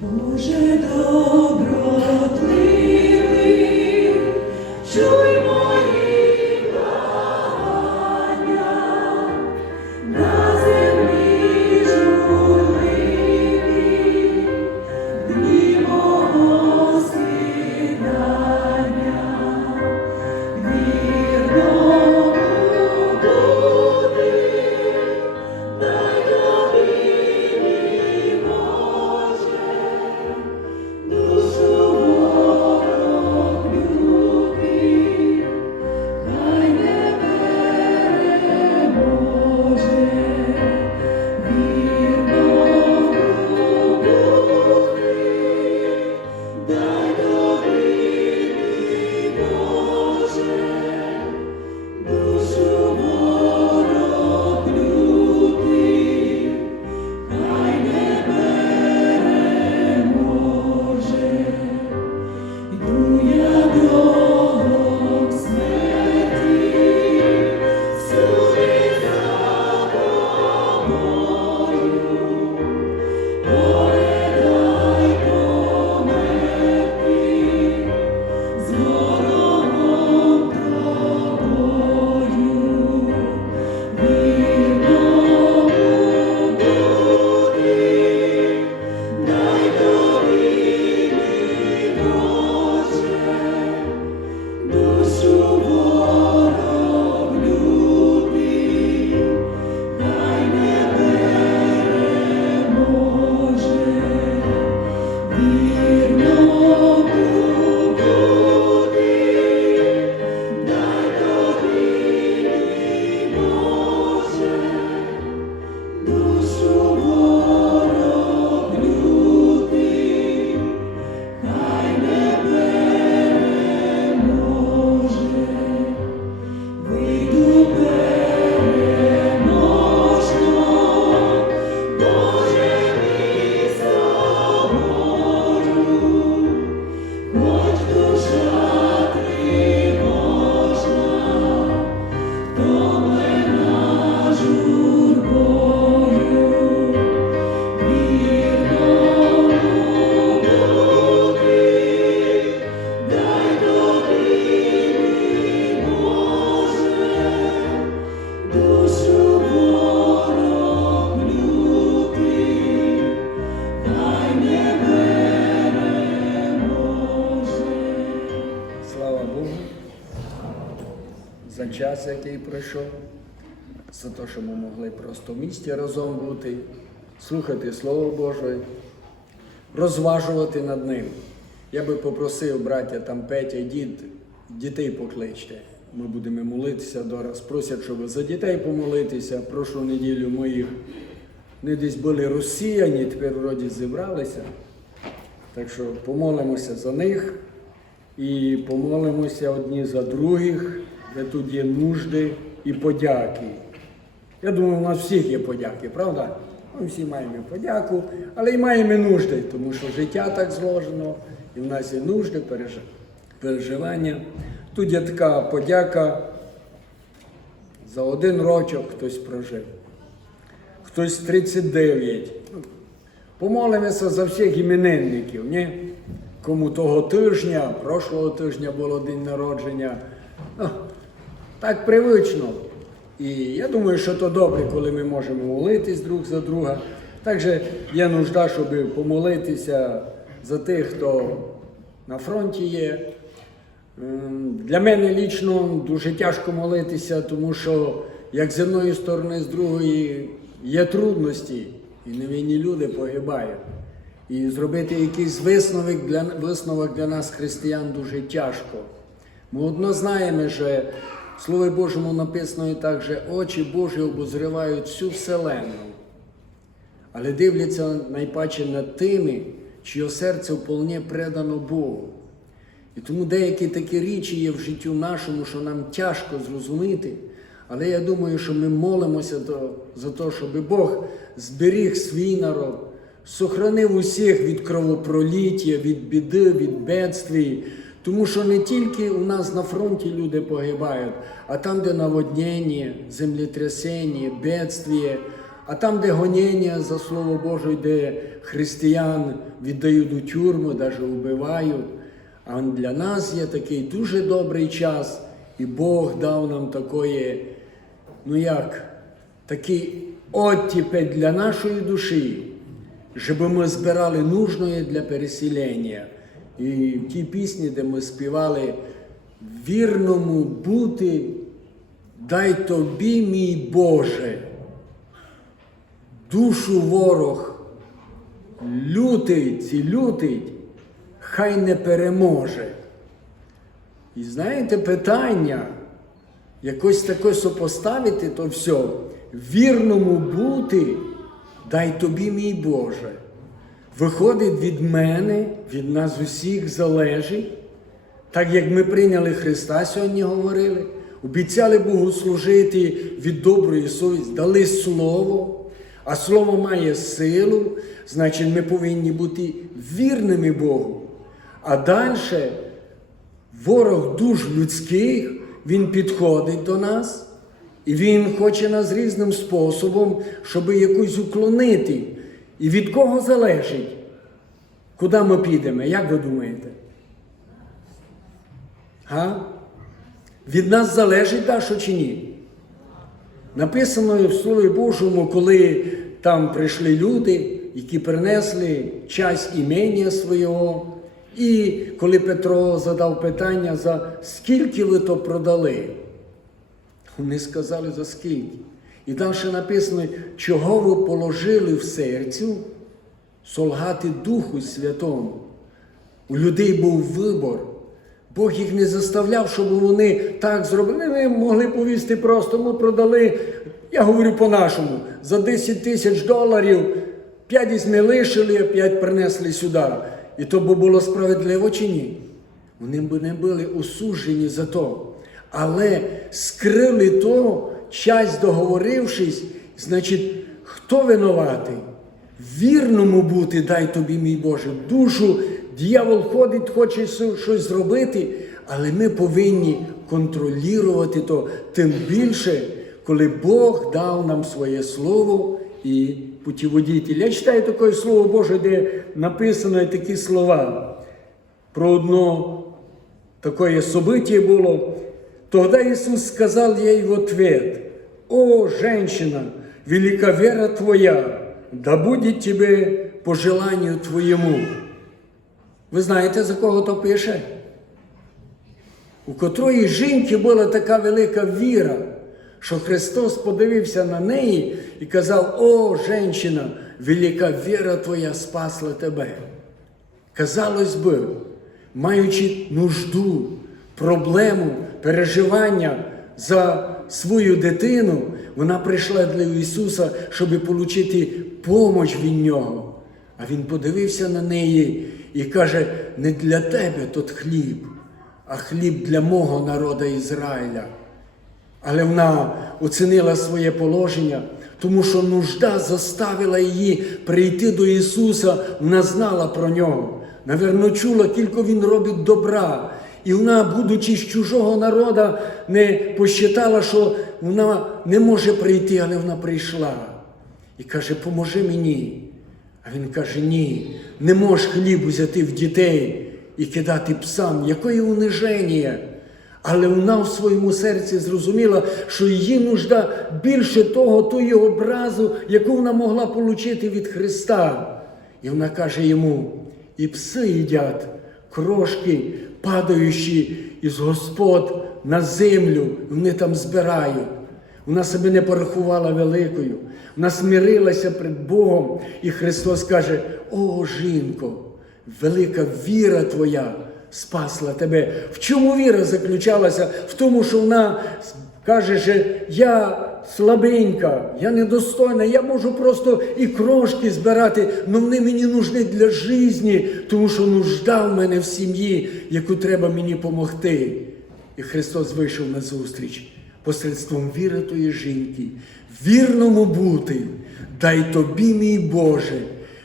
Боже добротливий, час, який пройшов, за те, що ми могли просто в місті разом бути, слухати Слово Боже, розважувати над ним. Я би попросив, браття, там Петя, дід, дітей покличте. Ми будемо молитися дораз. Просять, щоб за дітей помолитися. Прошу неділю моїх не десь були розсіяні, тепер вроді зібралися. Так що помолимося за них і помолимося одні за других, де тут є нужди і подяки. Я думаю, у нас всіх є подяки, правда? Ми всі маємо подяку, але й маємо нужди, тому що життя так зложено, і в нас є нужди, переживання. Тут є така подяка за один рочок хтось прожив, хтось 39. Ну, Помолимося за всіх іменинників, ні? Кому того тижня, прошлого тижня було день народження. Так привично. І я думаю, що то добре, коли ми можемо молитись друг за друга. Також є нужда, щоб помолитися за тих, хто на фронті є. Ем, Для мене лічно дуже тяжко молитися, тому що як з одної сторони, з другої є трудності, і невинні люди погибають. І зробити якийсь висновок для, висновок для нас, християн, дуже тяжко. Ми одно знаємо, що Слові Божому написано і так, що очі Божі обозривають всю вселенну але дивляться найпаче над тими, чиє серце вполне предано Богу. І тому деякі такі речі є в життю нашому, що нам тяжко зрозуміти. Але я думаю, що ми молимося за те, щоб Бог зберіг свій народ, сохранив усіх від кровопроліття, від біди, від бедствій. Тому що не тільки у нас на фронті люди погибають, а там, де наводнення, землетрясення, бедствіє, А там, де гоніння за Слово Боже, де християн віддають у тюрму, навіть вбивають. А для нас є такий дуже добрий час, і Бог дав нам такої, ну як, такий оттіпель для нашої душі, щоб ми збирали нужне для переселення. І в тій пісні, де ми співали вірному бути, дай тобі, мій Боже, душу ворог лютить і лютить, хай не переможе. І знаєте, питання, якось таке сопоставити, то все, вірному бути, дай тобі, мій Боже. Виходить від мене, від нас усіх залежить, так як ми прийняли Христа сьогодні говорили, обіцяли Богу служити від доброї совісті, дали Слово, а Слово має силу, значить ми повинні бути вірними Богу. А далі ворог душ людських, він підходить до нас, і він хоче нас різним способом, щоб якусь уклонити. І від кого залежить? Куди ми підемо? Як ви думаєте? Га? Від нас залежить Дашо чи ні? Написано в Слові Божому, коли там прийшли люди, які принесли часть імення свого, і коли Петро задав питання, за скільки ви то продали, вони сказали за скільки. І далі написано, чого ви положили в серцю солгати Духу Святому. У людей був вибор. Бог їх не заставляв, щоб вони так зробили. Ми могли повісти просто, ми продали, я говорю по-нашому, за 10 тисяч доларів, 5 із ми лишили, а 5 принесли сюди. І то би було справедливо чи ні? Вони б не були осуджені за то. Але скрили то, часть договорившись, значить, хто винуватий? Вірному бути, дай тобі, мій Боже, душу. Дьявол ходить, хоче щось зробити, але ми повинні контролювати то тим більше, коли Бог дав нам своє слово і путіводітель. Я читаю таке слово Боже, де написано такі слова. Про одно такое событие було. Тогда Иисус сказал ей в ответ, «О, женщина, велика вера твоя, да будет тебе по желанию твоєму». Ви знаєте, за кого то пише? У котрої жінки була така велика віра, що Христос подивився на неї і казав: О, жінка, велика віра твоя спасла тебе. Казалось би, маючи нужду, проблему, переживання за свою дитину, вона прийшла для Ісуса, щоб отримати допомогу від Нього. А Він подивився на неї і каже: не для тебе тот хліб, а хліб для мого народу Ізраїля. Але вона оцінила своє положення, тому що нужда заставила її прийти до Ісуса, вона знала про нього. Наверно, чула, кілько Він робить добра. І вона, будучи з чужого народу, не посчитала, що вона не може прийти, але вона прийшла. І каже, поможи мені. А він каже, ні, не можеш хліб взяти в дітей і кидати псам, якої униження. Але вона в своєму серці зрозуміла, що її нужда більше того, тої образу, яку вона могла отримати від Христа. І вона каже йому: і пси їдять крошки, падаючи із Господ на землю, вони там збирають. Вона себе не порахувала великою, вона смирилася перед Богом. І Христос каже: О, жінко, велика віра твоя спасла тебе. В чому віра заключалася? В тому, що вона каже, що я слабенька, я недостойна, я можу просто і крошки збирати, але вони мені нужні для житті, тому що нужда в мене в сім'ї, яку треба мені допомогти. І Христос вийшов на зустріч посредством віри тої жінки, вірному бути, дай тобі, мій Боже,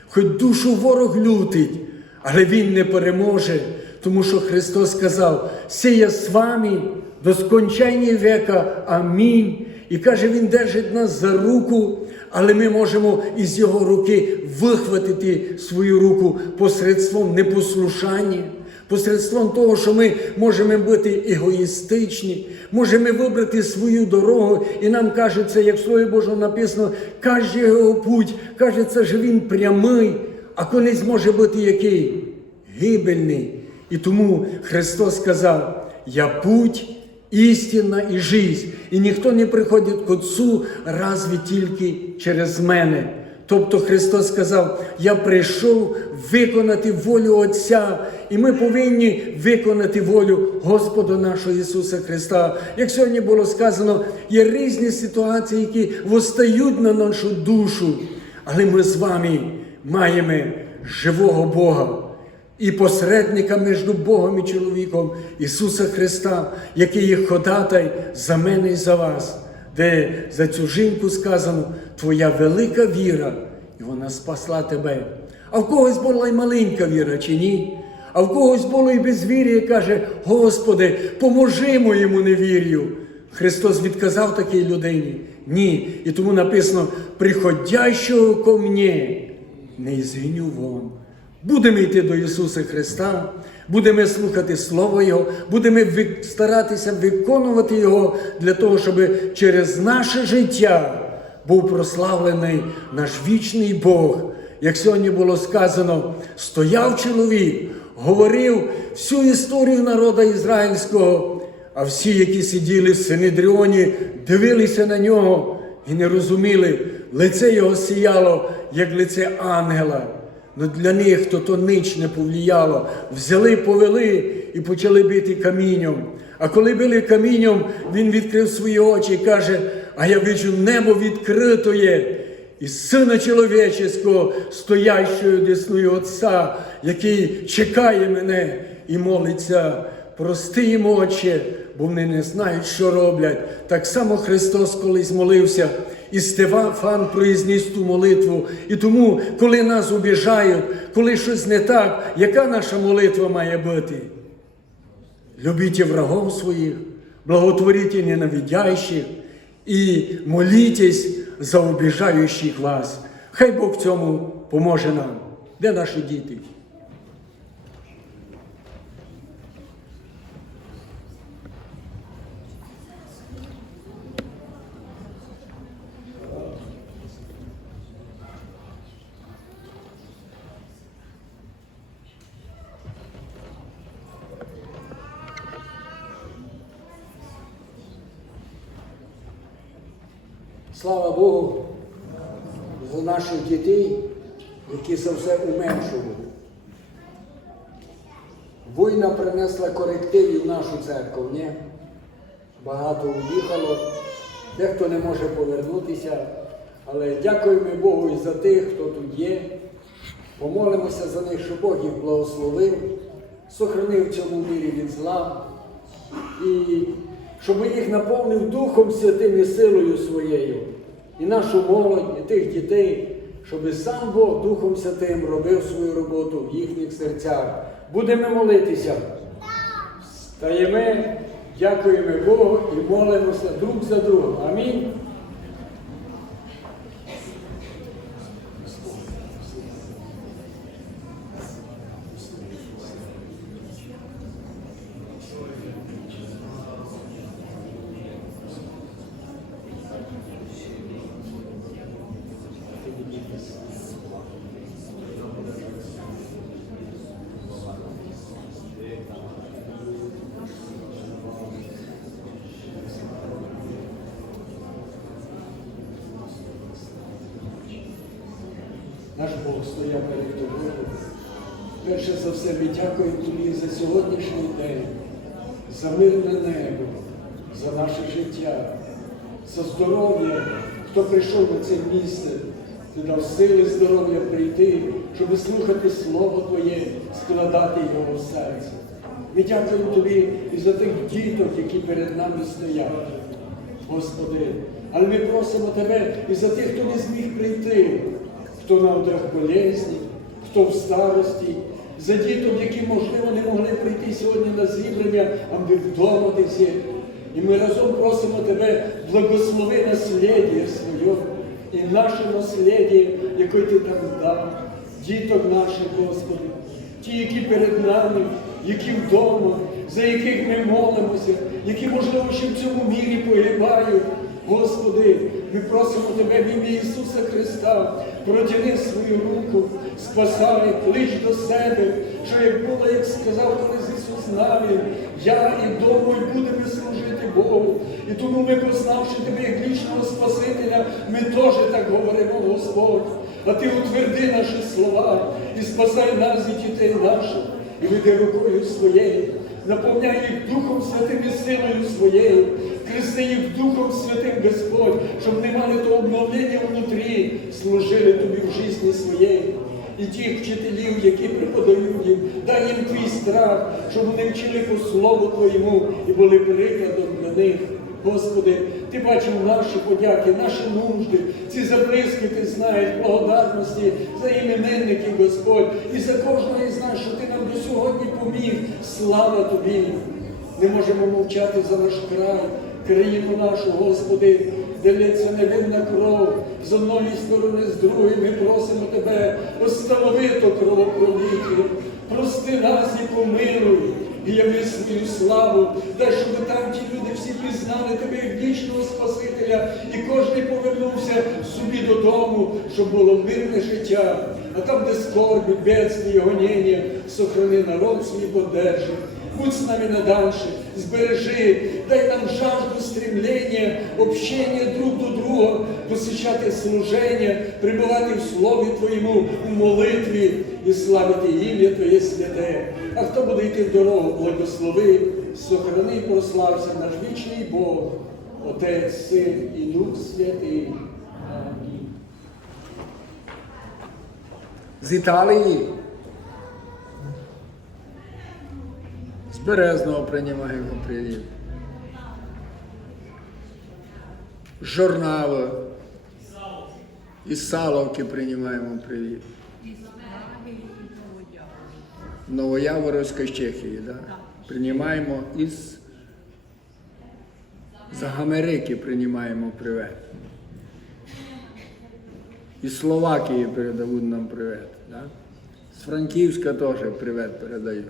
хоч душу ворог лютить, але Він не переможе, тому що Христос сказав, сія з вами до скончання века. Амінь. І каже, Він держить нас за руку, але ми можемо із Його руки вихватити свою руку посередством непослушання, посередством того, що ми можемо бути егоїстичні, можемо вибрати свою дорогу, і нам кажуть, це, як в Слові Божому написано, каже його путь, кажеться, що він прямий, а кінець може бути який? Гибельний. І тому Христос сказав: Я путь, істина і жизнь, і ніхто не приходить к Отцу разві тільки через мене. Тобто Христос сказав, я прийшов виконати волю Отця, і ми повинні виконати волю Господа нашого Ісуса Христа. Як сьогодні було сказано, є різні ситуації, які востають на нашу душу, але ми з вами маємо живого Бога і посередника між Богом і чоловіком Ісуса Христа, який є ходатай за мене і за вас, де за цю жінку сказано, Твоя велика віра, і вона спасла тебе. А в когось була й маленька віра, чи ні? А в когось було і безвір'я, і каже, Господи, поможи моєму невір'ю. Христос відказав такій людині. Ні. І тому написано, приходящого ко мне не ізгиню вон. Будемо йти до Ісуса Христа, будемо слухати Слово Його, будемо старатися виконувати Його для того, щоб через наше життя був прославлений наш вічний Бог. Як сьогодні було сказано, стояв чоловік, говорив всю історію народу ізраїльського, а всі, які сиділи в Синедріоні, дивилися на нього і не розуміли, лице його сіяло, як лице ангела. Но для них то то ніч не повлияло. Взяли, повели і почали бити камінням. А коли били камінням, він відкрив свої очі і каже: А я бачу небо відкритоє, і сина чоловічого, стоящою десною Отця, який чекає мене і молиться. Прости їм очі, бо вони не знають, що роблять. Так само Христос колись молився, і Стефан произніс ту молитву. І тому, коли нас обіжають, коли щось не так, яка наша молитва має бути? Любіть врагов своїх, благотворите ненавидящих і молітесь за обіжаючих вас. Хай Бог в цьому поможе нам. Де наші діти? Слава Богу за наших дітей, які це все уменшували. Війна принесла корективів в нашу церкву, ні? Багато уїхало, дехто не може повернутися. Але дякуємо Богу і за тих, хто тут є. Помолимося за них, щоб Бог їх благословив, сохранив в цьому мірі від зла. І щоб їх наповнив Духом Святим і силою своєю, і нашу молодь, і тих дітей, щоб сам Бог Духом Святим робив свою роботу в їхніх серцях. Будемо молитися. Стаємо, дякуємо Богу і молимося друг за другом. Амінь. Наш Бог перед тобою. Перше за все, ми дякуємо тобі за сьогоднішній день, за мирне небо, за наше життя, за здоров'я, хто прийшов на це місце, ти дав сили здоров'я прийти, щоб слухати Слово Твоє, складати його в серце. Ми дякуємо тобі і за тих діток, які перед нами стоять. Господи, але ми просимо Тебе і за тих, хто не зміг прийти, хто на одрах болезні, хто в старості, за діток, які, можливо, не могли прийти сьогодні на зібрання, аби вдома десь. І ми разом просимо Тебе, благослови наслідя своє, і наше наслідя, яке ти там дав, діток наших, Господи, ті, які перед нами, які вдома, за яких ми молимося, які, можливо, ще в цьому мірі погибають. Господи, ми просимо Тебе в ім'я Ісуса Христа, протяни свою руку, спасай, клич до себе, що як було, як сказав колись Ісус Навін, я і дому і будемо служити Богу. І тому ми, познавши Тебе як вічного Спасителя, ми теж так говоримо, Господь. А Ти утверди наші слова і спасай нас і дітей наших, і веди рукою своєю, наповняй їх Духом Святим і силою своєю, хрести їх Духом Святим, Господь, щоб не мали того обновлення внутрі, служили тобі в житті своєї. І тих вчителів, які преподають їм, дай їм твій страх, щоб вони вчили по слову Твоєму і були прикладом для них. Господи, Ти бачив наші подяки, наші нужди, ці заблизки, ти знаєш, благодарності за іменинників, Господь, і за кожного із нас, що ти нам до сьогодні поміг. Слава Тобі! Не можемо мовчати за наш край, країну нашу, Господи, де невинна кров з одної сторони, з другої. Ми просимо Тебе, останови то кровопроліття, прости нас і помилуй. І яви свою славу, дай, щоб там ті люди всі пізнали тебе як вічного Спасителя, і кожен повернувся собі додому, щоб було мирне життя. А там, де скорбі, бедстві, гоніння, сохрани народ свій подержи. Будь з нами надальше, збережи, дай нам жажду стремлення, общення друг до друга, посвящати служення, прибувати в Слові Твоєму, у молитві і славити ім'я Твоє святе. А хто буде йти в дорогу, благослови, сохрани прослався наш вічний Бог, Отець, Син і Дух Святий. З Італії. З Березного приймаємо привіт. З Жорнава. Із Саловки приймаємо привіт. Новояворовська з Чехії, да? Приймаємо із Загамерики приймаємо привіт. Із Словакії передають нам привіт. Да? З Франківська теж привіт передають.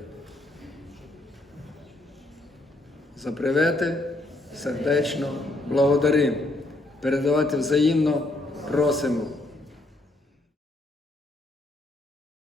За привети сердечно благодарим. Передавати взаємно просимо.